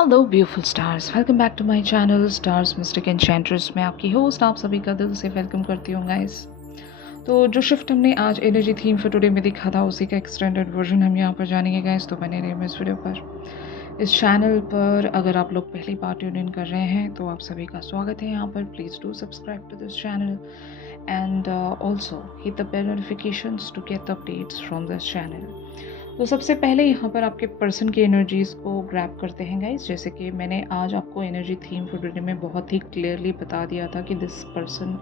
Hello beautiful stars, welcome back to my channel stars mystic enchantress. मैं आपकी host आप सभी का दिल से वेलकम करती हूँ गाइस। तो जो शिफ्ट हमने आज एनर्जी थीम फॉर टुडे में दिखा था उसी का एक्सटेंडेड वर्जन हम यहाँ पर जानेंगे गाइस। तो बने रहिए इस वीडियो पर। इस चैनल पर अगर आप लोग पहली बार ट्यून इन कर रहे हैं तो आप सभी का स्वागत है यहाँ पर। Please do subscribe to this channel and also hit the bell notifications to get the updates from this channel. तो सबसे पहले यहाँ पर आपके पर्सन की एनर्जीज़ को ग्रैब करते हैं गाइस। जैसे कि मैंने आज आपको एनर्जी थीम फॉर टुडे में बहुत ही क्लियरली बता दिया था कि this person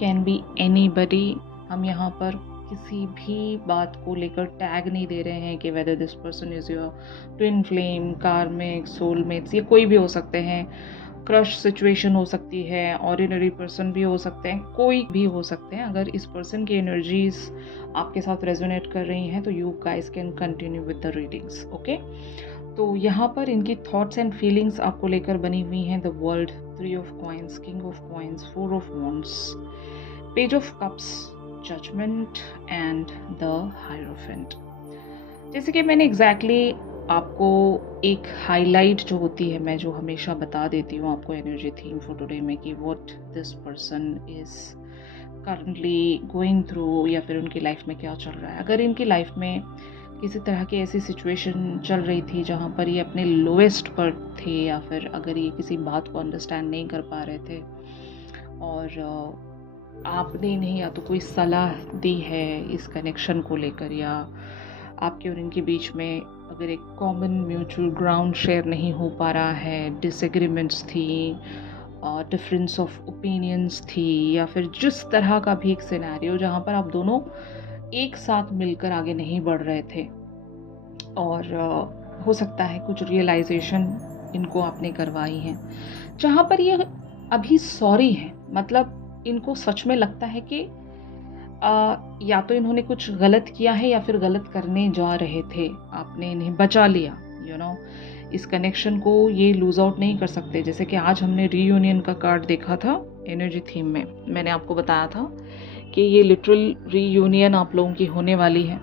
can be anybody. हम यहाँ पर किसी भी बात को लेकर टैग नहीं दे रहे हैं कि whether this person is your twin flame, कार्मिक, सोलमेट्स, ये कोई भी हो सकते हैं। क्रश सिचुएशन हो सकती है, ऑर्डिनरी पर्सन भी हो सकते हैं, कोई भी हो सकते हैं। अगर इस पर्सन की एनर्जीज आपके साथ रेजोनेट कर रही हैं तो you guys can continue with the readings. Okay, तो यहाँ पर इनकी थॉट्स एंड फीलिंग्स आपको लेकर बनी हुई हैं। The world, 3 of coins, king of coins, 4 of wands, page of cups, judgement and the hierophant. जैसे कि मैंने एग्जैक्टली आपको एक हाईलाइट जो होती है, मैं जो हमेशा बता देती हूँ आपको एनर्जी थीम फॉर टुडे में कि what this person is currently going through, या फिर उनकी लाइफ में क्या चल रहा है। अगर इनकी लाइफ में किसी तरह की ऐसी सिचुएशन चल रही थी जहाँ पर ये अपने लोएस्ट पर थे, या फिर अगर ये किसी बात को अंडरस्टैंड नहीं कर पा रहे थे और आपने इन्हें या तो कोई सलाह दी है इस कनेक्शन को लेकर, या आपके और इनके बीच में अगर एक कॉमन म्यूचुअल ग्राउंड शेयर नहीं हो पा रहा है, डिसएग्रीमेंट्स थी, डिफरेंस ऑफ ओपिनियंस थी, या फिर जिस तरह का भी एक सिनेरियो जहाँ पर आप दोनों एक साथ मिलकर आगे नहीं बढ़ रहे थे, और हो सकता है कुछ रियलाइजेशन इनको आपने करवाई हैं जहाँ पर ये अभी सॉरी है। मतलब इनको सच में लगता है कि या तो इन्होंने कुछ गलत किया है या फिर गलत करने जा रहे थे, आपने इन्हें बचा लिया। इस कनेक्शन को ये लूज आउट नहीं कर सकते। जैसे कि आज हमने रीयूनियन का कार्ड देखा था एनर्जी थीम में, मैंने आपको बताया था कि ये लिटरल रीयूनियन आप लोगों की होने वाली है,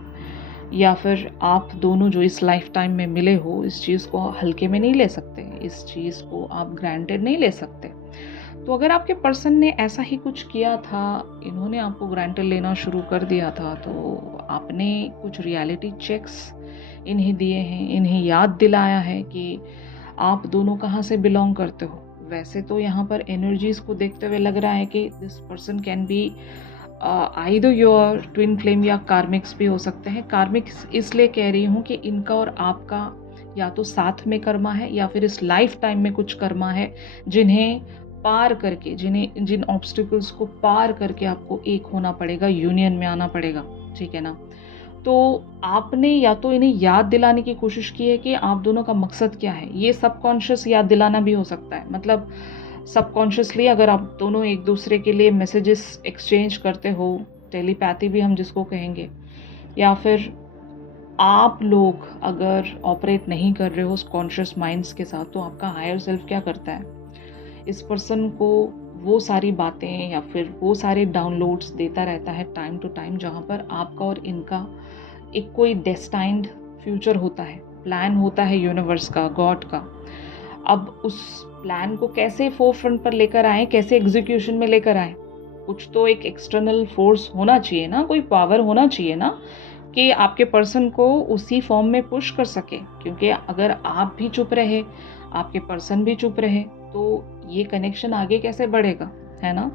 या फिर आप दोनों जो इस लाइफ टाइम में मिले हो इस चीज़ को हल्के में नहीं ले सकते, इस चीज़ को आप ग्रांटेड नहीं ले सकते। तो अगर आपके पर्सन ने ऐसा ही कुछ किया था, इन्होंने आपको ग्रांटेड लेना शुरू कर दिया था, तो आपने कुछ रियलिटी चेक्स इन्हें दिए हैं, इन्हें याद दिलाया है कि आप दोनों कहाँ से बिलोंग करते हो। वैसे तो यहाँ पर एनर्जीज को देखते हुए लग रहा है कि this person can be either your twin flame या कार्मिक्स भी हो सकते हैं। कार्मिक्स इसलिए कह रही हूँ कि इनका और आपका या तो साथ में कर्मा है या फिर इस लाइफ टाइम में कुछ कर्मा है जिन्हें पार करके, जिन ऑब्स्टिकल्स को पार करके आपको एक होना पड़ेगा, यूनियन में आना पड़ेगा। ठीक है ना। तो आपने या तो इन्हें याद दिलाने की कोशिश की है कि आप दोनों का मकसद क्या है। ये सबकॉन्शियस याद दिलाना भी हो सकता है, मतलब सबकॉन्शियसली अगर आप दोनों एक दूसरे के लिए मैसेजेस एक्सचेंज करते हो, टेलीपैथी भी हम जिसको कहेंगे, या फिर आप लोग अगर ऑपरेट नहीं कर रहे हो उस कॉन्शियस माइंड्स के साथ, तो आपका हायर सेल्फ क्या करता है, इस पर्सन को वो सारी बातें या फिर वो सारे डाउनलोड्स देता रहता है टाइम टू टाइम, जहाँ पर आपका और इनका एक कोई डेस्टाइंड फ्यूचर होता है, प्लान होता है यूनिवर्स का, गॉड का। अब उस प्लान को कैसे फोरफ्रंट पर लेकर आए, कैसे एग्जीक्यूशन में लेकर आए, कुछ तो एक एक्सटर्नल फोर्स होना चाहिए ना, कोई पावर होना चाहिए ना कि आपके पर्सन को उसी फॉर्म में पुश कर सके। क्योंकि अगर आप भी चुप रहे, आपके पर्सन भी चुप रहे, तो ये कनेक्शन आगे कैसे बढ़ेगा, है ना।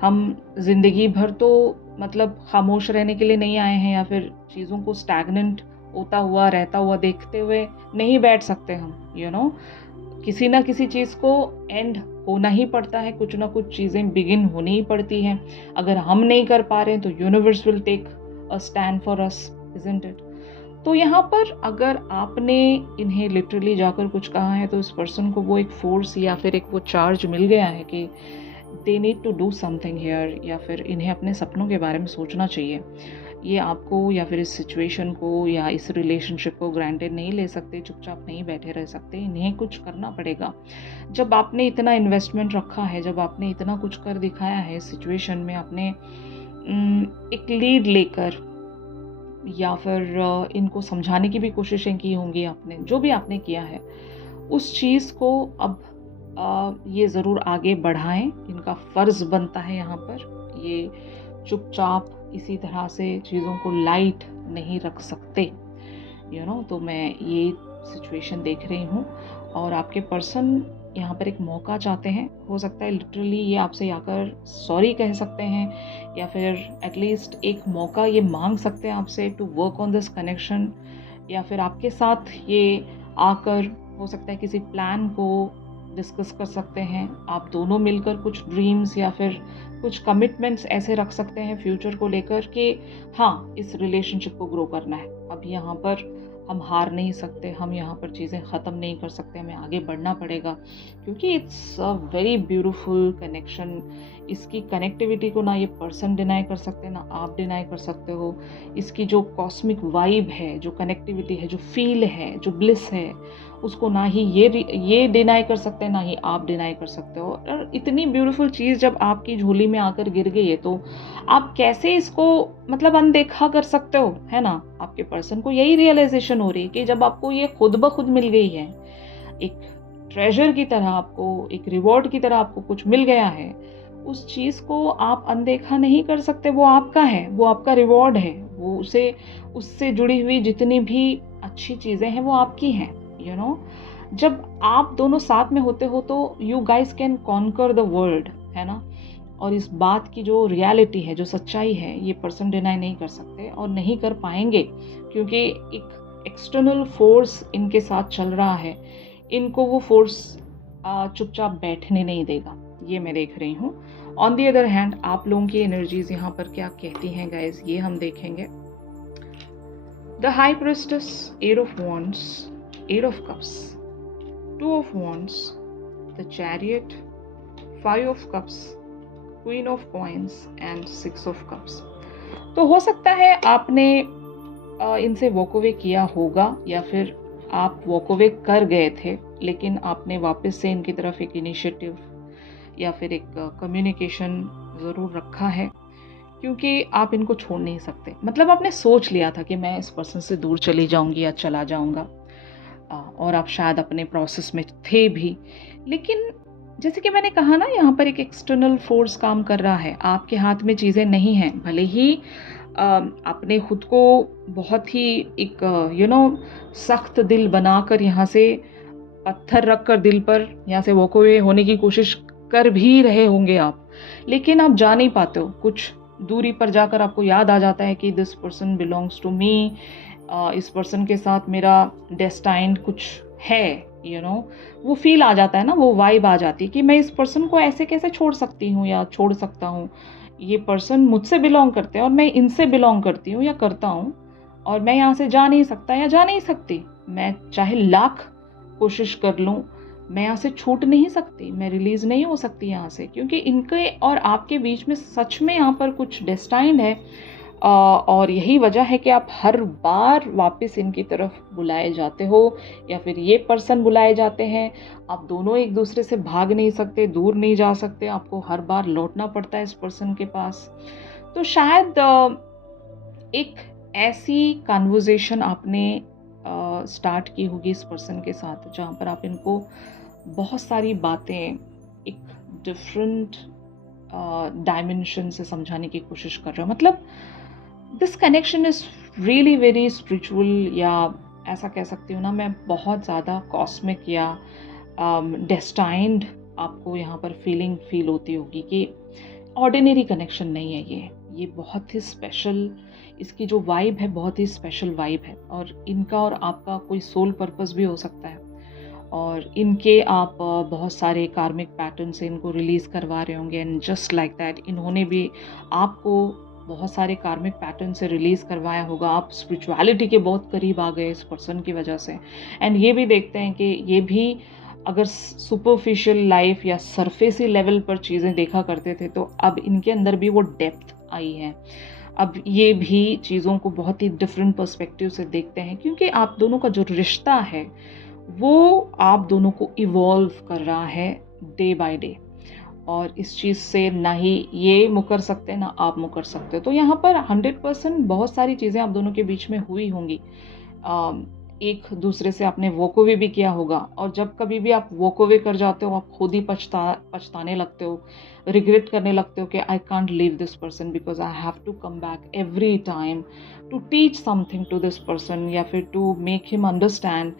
हम जिंदगी भर तो मतलब खामोश रहने के लिए नहीं आए हैं, या फिर चीज़ों को स्टैग्नेंट होता हुआ रहता हुआ देखते हुए नहीं बैठ सकते हम। किसी ना किसी चीज़ को एंड होना ही पड़ता है, कुछ ना कुछ चीज़ें बिगिन होनी ही पड़ती हैं। अगर हम नहीं कर पा रहे हैं तो universe will take a stand for us, isn't it. तो यहाँ पर अगर आपने इन्हें लिटरली जाकर कुछ कहा है तो इस पर्सन को वो एक फोर्स या फिर एक वो चार्ज मिल गया है कि they need to do something here, या फिर इन्हें अपने सपनों के बारे में सोचना चाहिए। ये आपको या फिर इस सिचुएशन को या इस रिलेशनशिप को ग्रांटेड नहीं ले सकते, चुपचाप नहीं बैठे रह सकते, इन्हें कुछ करना पड़ेगा। जब आपने इतना इन्वेस्टमेंट रखा है, जब आपने इतना कुछ कर दिखाया है इस सिचुएशन में, आपने एक लीड लेकर या फिर इनको समझाने की भी कोशिशें की होंगी आपने, जो भी आपने किया है उस चीज़ को अब ये ज़रूर आगे बढ़ाएं, इनका फ़र्ज़ बनता है यहाँ पर। ये चुपचाप इसी तरह से चीज़ों को लाइट नहीं रख सकते, तो मैं ये सिचुएशन देख रही हूँ। और आपके पर्सन यहाँ पर एक मौका चाहते हैं। हो सकता है लिटरली ये आपसे आकर सॉरी कह सकते हैं, या फिर एटलीस्ट एक मौका ये मांग सकते हैं आपसे to work on this connection, या फिर आपके साथ ये आकर हो सकता है किसी प्लान को डिस्कस कर सकते हैं। आप दोनों मिलकर कुछ ड्रीम्स या फिर कुछ कमिटमेंट्स ऐसे रख सकते हैं फ्यूचर को लेकर कि हाँ, इस रिलेशनशिप को ग्रो करना है। अब यहाँ पर हम हार नहीं सकते, हम यहाँ पर चीज़ें ख़त्म नहीं कर सकते, हमें आगे बढ़ना पड़ेगा, क्योंकि it's a very beautiful connection. इसकी कनेक्टिविटी को ना ये पर्सन डिनाई कर सकते, ना आप डिनाई कर सकते हो। इसकी जो कॉस्मिक वाइब है, जो कनेक्टिविटी है, जो फील है, जो ब्लिस है, उसको ना ही ये डिनाई कर सकते हैं, ना ही आप डिनाई कर सकते हो। और इतनी ब्यूटीफुल चीज़ जब आपकी झोली में आकर गिर गई है, तो आप कैसे इसको मतलब अनदेखा कर सकते हो, है ना। आपके पर्सन को यही रियलाइजेशन हो रही है कि जब आपको ये खुद ब खुद मिल गई है, एक ट्रेजर की तरह, आपको एक रिवॉर्ड की तरह आपको कुछ मिल गया है, उस चीज़ को आप अनदेखा नहीं कर सकते। वो आपका है, वो आपका रिवॉर्ड है, वो उससे जुड़ी हुई जितनी भी अच्छी चीज़ें हैं वो आपकी हैं। जब आप दोनों साथ में होते हो तो you guys can conquer the world, है ना। और इस बात की जो रियलिटी है, जो सच्चाई है, ये पर्सन डिनाई नहीं कर सकते और नहीं कर पाएंगे, क्योंकि एक एक्सटर्नल फोर्स इनके साथ चल रहा है। इनको वो फोर्स चुपचाप बैठने नहीं देगा, ये मैं देख रही हूँ। ऑन दी अदर हैंड आप लोगों की एनर्जीज यहाँ पर क्या कहती हैं गाइज, ये हम देखेंगे। The high priestess, 8 of Wands, 8 of Cups, 2 of Wands, the Chariot, 5 of Cups, Queen of Coins and 6 of Cups। तो हो सकता है आपने इनसे वॉक अवे किया होगा, या फिर आप वॉक अवे कर गए थे, लेकिन आपने वापस से इनकी तरफ एक इनिशिएटिव या फिर एक कम्युनिकेशन ज़रूर रखा है, क्योंकि आप इनको छोड़ नहीं सकते। मतलब आपने सोच लिया था कि मैं इस पर्सन से दूर चली जाऊंगी या चला जाऊंगा, और आप शायद अपने प्रोसेस में थे भी, लेकिन जैसे कि मैंने कहा ना, यहाँ पर एक एक्सटर्नल फोर्स काम कर रहा है, आपके हाथ में चीज़ें नहीं हैं। भले ही आपने खुद को बहुत ही एक सख्त दिल बनाकर यहाँ से पत्थर रख कर दिल पर यहाँ से वॉक अवे होने की कोशिश कर भी रहे होंगे आप, लेकिन आप जा नहीं पाते हो। कुछ दूरी पर जाकर आपको याद आ जाता है कि this person belongs to me, इस पर्सन के साथ मेरा डेस्टाइंड कुछ है, वो फील आ जाता है ना, वो वाइब आ जाती है कि मैं इस पर्सन को ऐसे कैसे छोड़ सकती हूँ या छोड़ सकता हूँ। ये पर्सन मुझसे बिलोंग करते हैं और मैं इनसे बिलोंग करती हूँ या करता हूँ, और मैं यहाँ से जा नहीं सकता या जा नहीं सकती। मैं चाहे लाख कोशिश कर लूँ, मैं यहाँ से छूट नहीं सकती, मैं रिलीज़ नहीं हो सकती यहाँ से, क्योंकि इनके और आपके बीच में सच में यहाँ पर कुछ डेस्टाइंड है। और यही वजह है कि आप हर बार वापस इनकी तरफ बुलाए जाते हो, या फिर ये पर्सन बुलाए जाते हैं। आप दोनों एक दूसरे से भाग नहीं सकते, दूर नहीं जा सकते, आपको हर बार लौटना पड़ता है इस पर्सन के पास। तो शायद एक ऐसी कन्वर्सेशन आपने स्टार्ट की होगी इस पर्सन के साथ, जहाँ पर आप इनको बहुत सारी बातें एक डिफरेंट डायमेंशन से समझाने की कोशिश कर रहे हो। मतलब this connection is really very spiritual, या ऐसा कह सकती हूँ ना मैं, बहुत ज़्यादा कॉस्मिक या डेस्टाइंड आपको यहाँ पर फील होती होगी कि ऑर्डिनरी कनेक्शन नहीं है ये बहुत ही स्पेशल, इसकी जो वाइब है बहुत ही स्पेशल वाइब है। और इनका और आपका कोई सोल पर्पस भी हो सकता है, और इनके आप बहुत सारे कार्मिक पैटर्न से इनको रिलीज़ करवा रहे होंगे, एंड जस्ट लाइक दैट इन्होंने भी आपको बहुत सारे कार्मिक पैटर्न से रिलीज़ करवाया होगा। आप स्पिरिचुअलिटी के बहुत करीब आ गए इस पर्सन की वजह से। एंड ये भी देखते हैं कि ये भी अगर सुपरफिशियल लाइफ या सरफेसी लेवल पर चीज़ें देखा करते थे, तो अब इनके अंदर भी वो डेप्थ आई है। अब ये भी चीज़ों को बहुत ही डिफरेंट पर्सपेक्टिव से देखते हैं, क्योंकि आप दोनों का जो रिश्ता है वो आप दोनों को इवॉल्व कर रहा है डे बाय डे, और इस चीज़ से ना ही ये मुकर सकते हैं ना आप मुकर सकते हो। तो यहाँ पर 100% बहुत सारी चीज़ें आप दोनों के बीच में हुई होंगी। एक दूसरे से आपने वॉक अवे भी किया होगा, और जब कभी भी आप वॉक अवे कर जाते हो आप खुद ही पछताने लगते हो, रिग्रेट करने लगते हो कि I can't leave this person because I have to come back every time to teach something to this person, या फिर टू मेक हिम अंडरस्टैंड,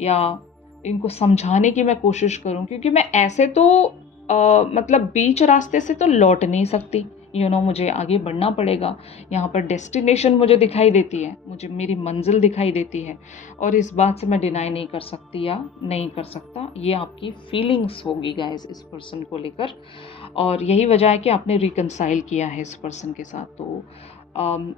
या इनको समझाने की मैं कोशिश करूं, क्योंकि मैं ऐसे तो मतलब बीच रास्ते से तो लौट नहीं सकती, मुझे आगे बढ़ना पड़ेगा। यहाँ पर डेस्टिनेशन मुझे दिखाई देती है, मुझे मेरी मंजिल दिखाई देती है, और इस बात से मैं डिनाई नहीं कर सकती या नहीं कर सकता। ये आपकी फीलिंग्स होगी गाइस इस पर्सन को लेकर, और यही वजह है कि आपने रिकंसाइल किया है इस पर्सन के साथ। तो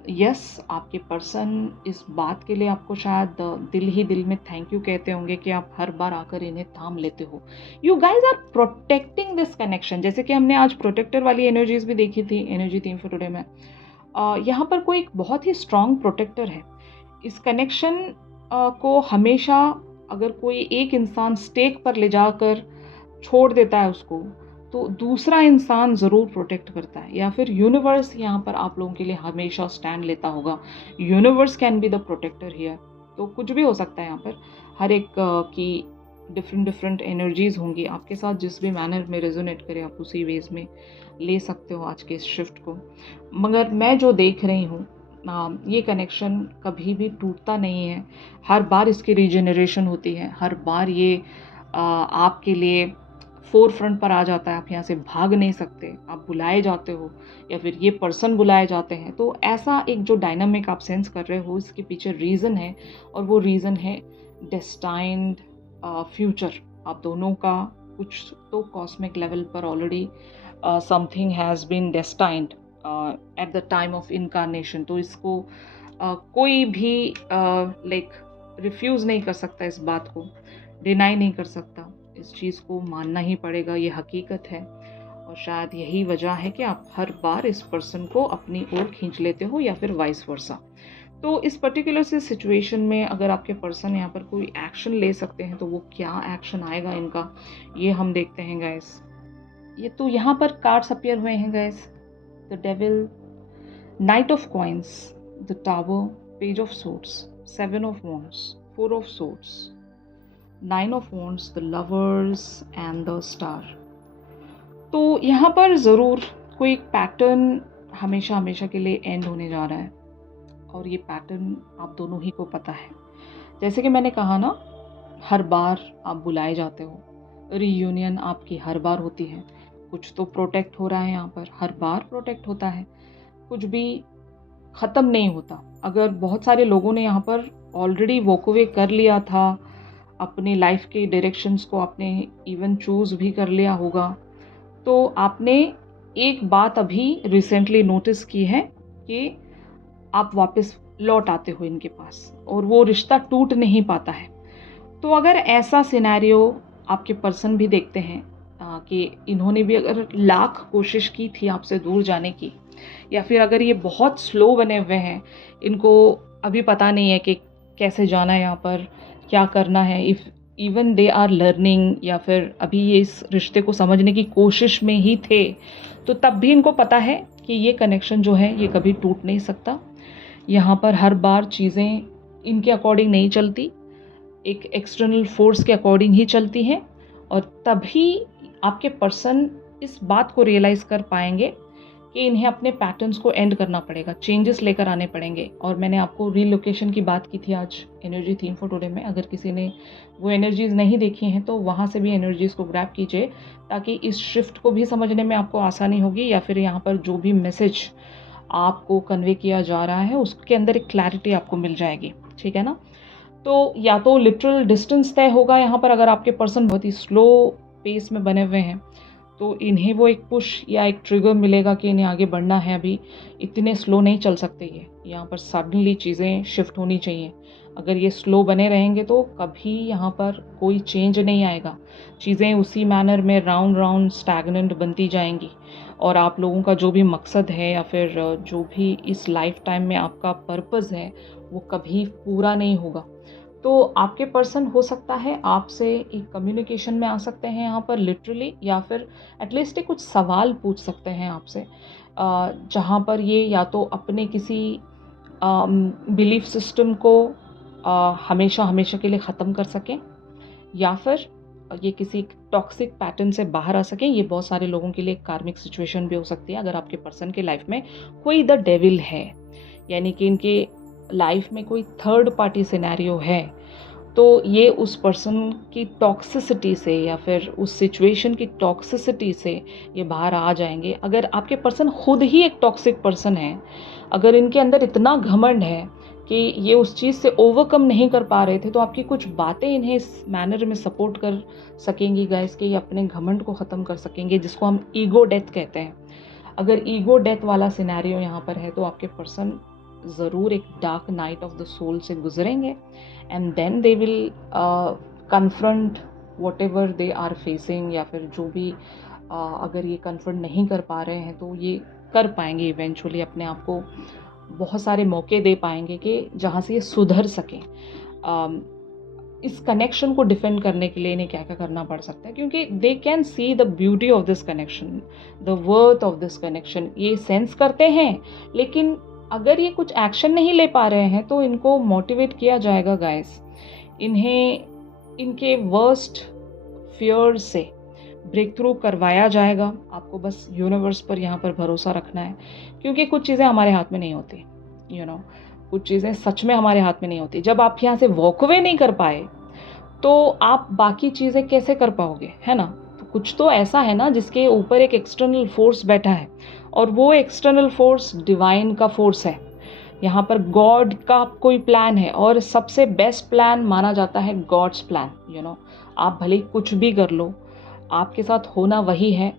यस, आपके पर्सन इस बात के लिए आपको शायद दिल ही दिल में थैंक यू कहते होंगे कि आप हर बार आकर इन्हें थाम लेते हो। You guys are protecting this connection, जैसे कि हमने आज प्रोटेक्टर वाली एनर्जीज भी देखी थी एनर्जी थीम फॉर टुडे में। यहाँ पर कोई एक बहुत ही स्ट्रॉन्ग प्रोटेक्टर है इस कनेक्शन को। हमेशा अगर कोई एक इंसान स्टेक पर ले जाकर छोड़ देता है उसको, तो दूसरा इंसान ज़रूर प्रोटेक्ट करता है, या फिर यूनिवर्स यहाँ पर आप लोगों के लिए हमेशा स्टैंड लेता होगा। Universe can be the protector here. तो कुछ भी हो सकता है यहाँ पर, हर एक की डिफरेंट एनर्जीज होंगी। आपके साथ जिस भी मैनर में रेजोनेट करे आप उसी वेज में ले सकते हो आज के इस शिफ्ट को। मगर मैं जो देख रही हूँ, ये कनेक्शन कभी भी टूटता नहीं है, हर बार इसकी रीजनरेशन होती है, हर बार ये आपके लिए फोर फ्रंट पर आ जाता है। आप यहाँ से भाग नहीं सकते, आप बुलाए जाते हो या फिर ये पर्सन बुलाए जाते हैं। तो ऐसा एक जो डायनामिक आप सेंस कर रहे हो, इसके पीछे रीज़न है, और वो रीज़न है डेस्टाइन्ड फ्यूचर। आप दोनों का कुछ तो कॉस्मिक लेवल पर already something has been destined at the time of incarnation. तो इसको कोई भी रिफ्यूज़ नहीं कर सकता, इस बात को डिनाई नहीं कर सकता, इस चीज़ को मानना ही पड़ेगा, ये हकीकत है। और शायद यही वजह है कि आप हर बार इस पर्सन को अपनी ओर खींच लेते हो, या फिर वाइस वर्सा। तो इस पर्टिकुलर से सिचुएशन में अगर आपके पर्सन यहाँ पर कोई एक्शन ले सकते हैं, तो वो क्या एक्शन आएगा इनका, ये हम देखते हैं गाइस। ये तो यहाँ पर कार्ड्स अपीयर हुए हैं guys, the devil, night of coins, the tower, page of swords, 7 of wands, 4 of swords, 9 of wands, the lovers and the star. तो यहाँ पर ज़रूर कोई एक पैटर्न हमेशा हमेशा के लिए एंड होने जा रहा है, और ये पैटर्न आप दोनों ही को पता है। जैसे कि मैंने कहा ना, हर बार आप बुलाए जाते हो, रीयूनियन आपकी हर बार होती है। कुछ तो प्रोटेक्ट हो रहा है यहाँ पर, हर बार प्रोटेक्ट होता है, कुछ भी ख़त्म नहीं होता। अगर बहुत सारे लोगों ने यहाँ पर ऑलरेडी वॉक अवे कर लिया था, अपने लाइफ के डायरेक्शंस को आपने इवन चूज़ भी कर लिया होगा, तो आपने एक बात अभी रिसेंटली नोटिस की है कि आप वापस लौट आते हो इनके पास, और वो रिश्ता टूट नहीं पाता है। तो अगर ऐसा सिनेरियो आपके पर्सन भी देखते हैं कि इन्होंने भी अगर लाख कोशिश की थी आपसे दूर जाने की, या फिर अगर ये बहुत स्लो बने हुए हैं, इनको अभी पता नहीं है कि कैसे जाना है, यहाँ पर क्या करना है, if even they are learning, या फिर अभी ये इस रिश्ते को समझने की कोशिश में ही थे, तो तब भी इनको पता है कि ये कनेक्शन जो है ये कभी टूट नहीं सकता। यहाँ पर हर बार चीज़ें इनके अकॉर्डिंग नहीं चलती, एक एक्सटर्नल फोर्स के अकॉर्डिंग ही चलती हैं, और तभी आपके पर्सन इस बात को रियलाइज़ कर पाएंगे कि इन्हें अपने पैटर्न्स को एंड करना पड़ेगा, चेंजेस लेकर आने पड़ेंगे। और मैंने आपको रीलोकेशन की बात की थी आज एनर्जी थीम फॉर टुडे में। अगर किसी ने वो एनर्जीज़ नहीं देखी हैं तो वहाँ से भी एनर्जीज़ को ग्रैब कीजिए, ताकि इस शिफ्ट को भी समझने में आपको आसानी होगी, या फिर यहाँ पर जो भी मैसेज आपको कन्वे किया जा रहा है उसके अंदर एक क्लैरिटी आपको मिल जाएगी, ठीक है ना। तो या तो लिटरल डिस्टेंस तय होगा यहाँ पर, अगर आपके पर्सन बहुत ही स्लो पेस में बने हुए हैं तो इन्हें वो एक पुश या एक ट्रिगर मिलेगा कि इन्हें आगे बढ़ना है, अभी इतने स्लो नहीं चल सकते ये, यहाँ पर सडनली चीज़ें शिफ्ट होनी चाहिए। अगर ये स्लो बने रहेंगे तो कभी यहाँ पर कोई चेंज नहीं आएगा, चीज़ें उसी मैनर में राउंड स्टैगनेंट बनती जाएंगी, और आप लोगों का जो भी मकसद है या फिर जो भी इस लाइफ टाइम में आपका पर्पज़ है वो कभी पूरा नहीं होगा। तो आपके पर्सन हो सकता है आपसे एक कम्युनिकेशन में आ सकते हैं यहाँ पर लिटरली, या फिर एटलीस्ट कुछ सवाल पूछ सकते हैं आपसे, जहाँ पर ये या तो अपने किसी बिलीफ सिस्टम को हमेशा हमेशा के लिए ख़त्म कर सकें, या फिर ये किसी टॉक्सिक पैटर्न से बाहर आ सकें। ये बहुत सारे लोगों के लिए कार्मिक सिचुएशन भी हो सकती है। अगर आपके पर्सन के लाइफ में कोई द डेविल है, यानी कि इनके लाइफ में कोई थर्ड पार्टी सिनेरियो है, तो ये उस पर्सन की टॉक्सिसिटी से या फिर उस सिचुएशन की टॉक्सिसिटी से ये बाहर आ जाएंगे। अगर आपके पर्सन खुद ही एक टॉक्सिक पर्सन है, अगर इनके अंदर इतना घमंड है कि ये उस चीज़ से ओवरकम नहीं कर पा रहे थे, तो आपकी कुछ बातें इन्हें इस मैनर में सपोर्ट कर सकेंगी गाइस कि ये अपने घमंड को ख़त्म कर सकेंगे, जिसको हम ईगो डेथ कहते हैं। अगर ईगो डेथ वाला सिनेरियो यहाँ पर है, तो आपके पर्सन ज़रूर एक dark night of the soul से गुजरेंगे, and then they will confront whatever they are facing, या फिर जो भी अगर ये कन्फ्रंट नहीं कर पा रहे हैं तो ये कर पाएंगे इवेंचुअली, अपने आप को बहुत सारे मौके दे पाएंगे कि जहाँ से ये सुधर सकें। इस कनेक्शन को डिफेंड करने के लिए इन्हें क्या क्या करना पड़ सकता है, क्योंकि they can see the beauty of this connection, the worth of this connection. ये सेंस करते हैं, लेकिन अगर ये कुछ एक्शन नहीं ले पा रहे हैं तो इनको मोटिवेट किया जाएगा गाइस। इन्हें इनके वर्स्ट फियर से ब्रेक थ्रू करवाया जाएगा। आपको बस यूनिवर्स पर यहाँ पर भरोसा रखना है, क्योंकि कुछ चीज़ें हमारे हाथ में नहीं होती, कुछ चीज़ें सच में हमारे हाथ में नहीं होती। जब आप यहाँ से वॉक अवे नहीं कर पाए, तो आप बाकी चीज़ें कैसे कर पाओगे, है ना। तो कुछ तो ऐसा है ना जिसके ऊपर एक एक्सटर्नल फोर्स बैठा है, और वो एक्सटर्नल फोर्स डिवाइन का फोर्स है। यहाँ पर गॉड का कोई प्लान है, और सबसे बेस्ट प्लान माना जाता है गॉड्स प्लान। आप भले कुछ भी कर लो, आपके साथ होना वही है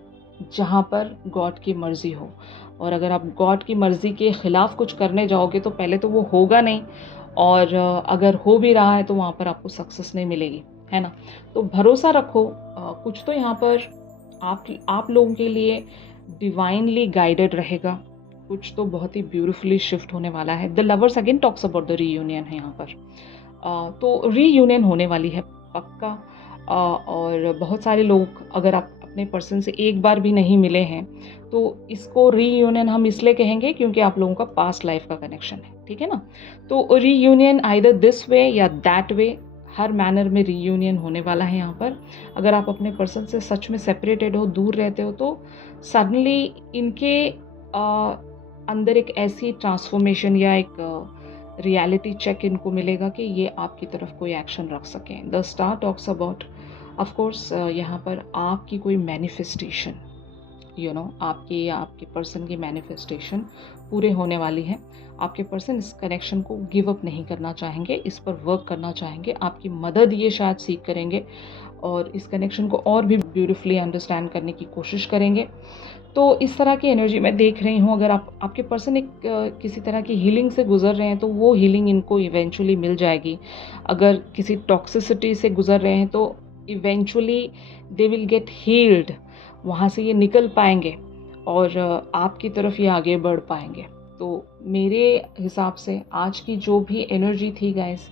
जहाँ पर गॉड की मर्ज़ी हो। और अगर आप गॉड की मर्ज़ी के ख़िलाफ़ कुछ करने जाओगे तो पहले तो वो होगा नहीं, और अगर हो भी रहा है तो वहाँ पर आपको सक्सेस नहीं मिलेगी, है ना। तो भरोसा रखो, कुछ तो यहाँ पर आप लोगों के लिए डिवाइनली गाइडेड रहेगा। कुछ तो बहुत ही ब्यूटीफुली शिफ्ट होने वाला है। The lovers again talks about the reunion है यहाँ पर। तो रीयूनियन होने वाली है पक्का। और बहुत सारे लोग, अगर आप अपने पर्सन से एक बार भी नहीं मिले हैं, तो इसको रीयूनियन हम इसलिए कहेंगे क्योंकि आप लोगों का पास्ट लाइफ का कनेक्शन है, ठीक है ना। तो रीयूनियन आइदर दिस वे या दैट वे, हर मैनर में रीयूनियन होने वाला है यहाँ पर। अगर आप अपने पर्सन से सच में सेपरेटेड हो, दूर रहते हो, तो सडनली इनके अंदर एक ऐसी ट्रांसफॉर्मेशन या एक रियलिटी चेक इनको मिलेगा कि ये आपकी तरफ कोई एक्शन रख सकें। The star talks about, of course यहाँ पर आपकी कोई मैनिफेस्टेशन, आपकी या आपके पर्सन की मैनिफेस्टेशन पूरे होने वाली है। आपके पर्सन इस कनेक्शन को गिव अप नहीं करना चाहेंगे, इस पर वर्क करना चाहेंगे। आपकी मदद ये शायद सीख करेंगे, और इस कनेक्शन को और भी ब्यूटीफुली अंडरस्टैंड करने की कोशिश करेंगे। तो इस तरह की एनर्जी मैं देख रही हूँ। अगर आपके पर्सन एक किसी तरह की हीलिंग से गुजर रहे हैं, तो वो हीलिंग इनको इवेंचुअली मिल जाएगी। अगर किसी टॉक्सिसिटी से गुजर रहे हैं, तो eventually they will get heeled, वहाँ से ये निकल पाएंगे और आपकी तरफ ये आगे बढ़ पाएंगे। तो मेरे हिसाब से आज की जो भी एनर्जी थी गाइस,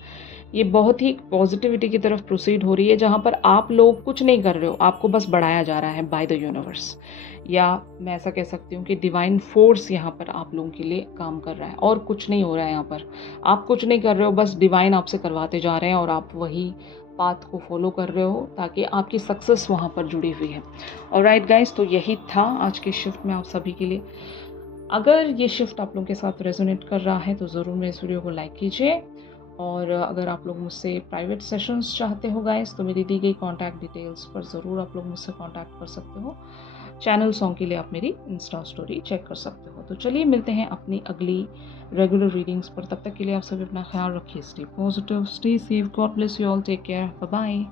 ये बहुत ही पॉजिटिविटी की तरफ प्रोसीड हो रही है, जहाँ पर आप लोग कुछ नहीं कर रहे हो, आपको बस बढ़ाया जा रहा है बाय द यूनिवर्स, या मैं ऐसा कह सकती हूँ कि डिवाइन फोर्स यहाँ पर आप लोगों के लिए काम कर रहा है, और कुछ नहीं हो रहा है। यहाँ पर आप कुछ नहीं कर रहे हो, बस डिवाइन आपसे करवाते जा रहे हैं, और आप वही पाथ को फॉलो कर रहे हो ताकि आपकी सक्सेस वहाँ पर जुड़ी हुई है। ऑलराइट गाइस, तो यही था आज की शिफ्ट में आप सभी के लिए। अगर ये शिफ्ट आप लोगों के साथ रेजोनेट कर रहा है तो ज़रूर मेरे इस वीडियो को लाइक कीजिए, और अगर आप लोग मुझसे प्राइवेट सेशंस चाहते हो गाइस, तो मेरी दी गई कॉन्टैक्ट डिटेल्स पर ज़रूर आप लोग मुझसे कॉन्टैक्ट कर सकते हो। चैनल सॉन्ग के लिए आप मेरी इंस्टा स्टोरी चेक कर सकते हो। तो चलिए मिलते हैं अपनी अगली रेगुलर रीडिंग्स पर। तब तक के लिए आप सभी अपना ख्याल रखिए। Stay positive, stay safe, God bless you all, take care, bye bye.